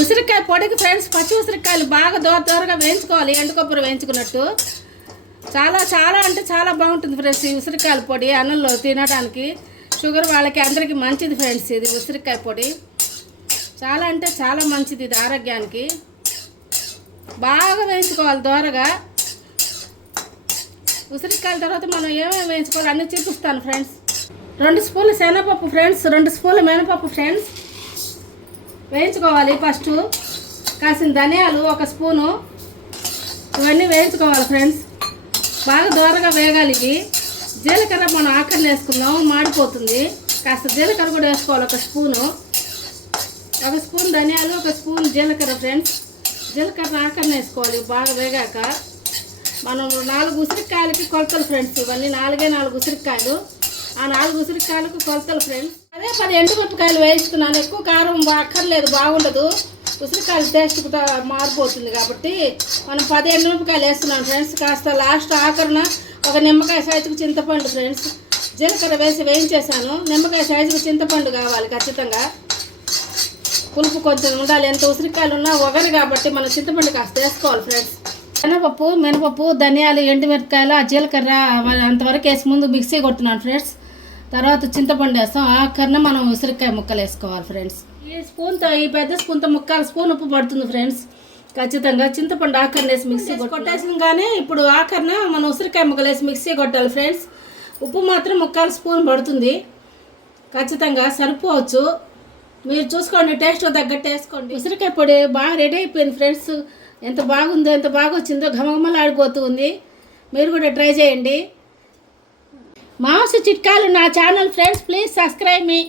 ఉసిరికాయ పొడికి ఫ్రెండ్స్ పచ్చి ఉసిరికాయలు బాగా దూరగా వేయించుకోవాలి, ఎండు కొబ్బరి వేయించుకున్నట్టు. చాలా చాలా అంటే చాలా బాగుంటుంది ఫ్రెండ్స్ ఈ ఉసిరికాయల పొడి. అన్నంలో తినడానికి షుగర్ వాళ్ళకి అందరికీ మంచిది ఫ్రెండ్స్. ఇది ఉసిరికాయ పొడి చాలా అంటే చాలా మంచిది, ఇది ఆరోగ్యానికి. బాగా వేయించుకోవాలి దూరగా. ఉసిరికాయల తర్వాత మనం ఏమేమి వేయించుకోవాలి అన్నీ చూపిస్తాను ఫ్రెండ్స్. 2 స్పూన్లు శనగపప్పు ఫ్రెండ్స్, 2 స్పూన్లు మినపప్పు ఫ్రెండ్స్ వేయించుకోవాలి. ఫస్ట్ కాసిన ధనియాలు 1 స్పూను, ఇవన్నీ వేయించుకోవాలి ఫ్రెండ్స్. బాగా దూరగా వేగాలి ఇవి. జీలకర్ర మనం ఆఖరణ వేసుకుందాం, మాడిపోతుంది. కాస్త జీలకర్ర కూడా వేసుకోవాలి 1 స్పూను. 1 స్పూన్ ధనియాలు, 1 స్పూన్ జీలకర్ర ఫ్రెండ్స్. జీలకర్ర ఆఖరణ వేసుకోవాలి బాగా వేగాక. మనం 4 ఉసిరికాయలకి కొలతలు ఫ్రెండ్స్. ఇవన్నీ 4 ఉసిరికాయలు. ఆ 4 ఉసిరికాయలకు కొలతలు ఫ్రెండ్స్. అదే 10 ఎండుమిరపకాయలు వేయిస్తున్నాను. ఎక్కువ కారం అక్కర్లేదు, బాగుండదు. ఉసిరికాయలు టేస్ట్ మారిపోతుంది కాబట్టి మనం 10 ఎండుమిరపకాయలు వేస్తున్నాను ఫ్రెండ్స్. కాస్త లాస్ట్ ఆఖరణ 1 నిమ్మకాయ సైజుకు చింతపండు ఫ్రెండ్స్. జీలకర్ర వేసి వేయించేసాను. నిమ్మకాయ సైజుకు చింతపండు కావాలి ఖచ్చితంగా. పులుపు కొంచెం ఉండాలి. ఎంత ఉసిరికాయలు ఉన్నా ఒగరు కాబట్టి మనం చింతపండు కాస్త వేసుకోవాలి ఫ్రెండ్స్. శనగపప్పు, మినపప్పు, ధనియాలు, ఎండుమిరపకాయలు, ఆ జీలకర్ర అంతవరకు వేసి ముందు మిక్సీ కొట్టున్నాను ఫ్రెండ్స్. తర్వాత చింతపండు వేస్తాం. ఆఖరణ మనం ఉసిరికాయ ముక్కలు వేసుకోవాలి ఫ్రెండ్స్. ఈ స్పూన్తో, ఈ పెద్ద స్పూన్తో 1/4 స్పూన్ ఉప్పు పడుతుంది ఫ్రెండ్స్. ఖచ్చితంగా చింతపండు ఆఖరణ వేసి మిక్సీ కొట్టేసింగానే ఇప్పుడు ఆఖరణ మనం ఉసిరికాయ ముక్కలు వేసి మిక్సీ కొట్టాలి ఫ్రెండ్స్. ఉప్పు మాత్రం 1/4 స్పూన్ పడుతుంది. ఖచ్చితంగా సరిపోవచ్చు, మీరు చూసుకోండి, టేస్ట్ తగ్గట్టు వేసుకోండి. ఉసిరికాయ పొడి బాగా రెడీ అయిపోయింది ఫ్రెండ్స్. ఎంత బాగుందో, ఎంత బాగా వచ్చిందో, ఘమఘమలాడిపోతూ ఉంది. మీరు కూడా ట్రై చేయండి. మాంస చిట్కాలు నా channel friends. Please subscribe me.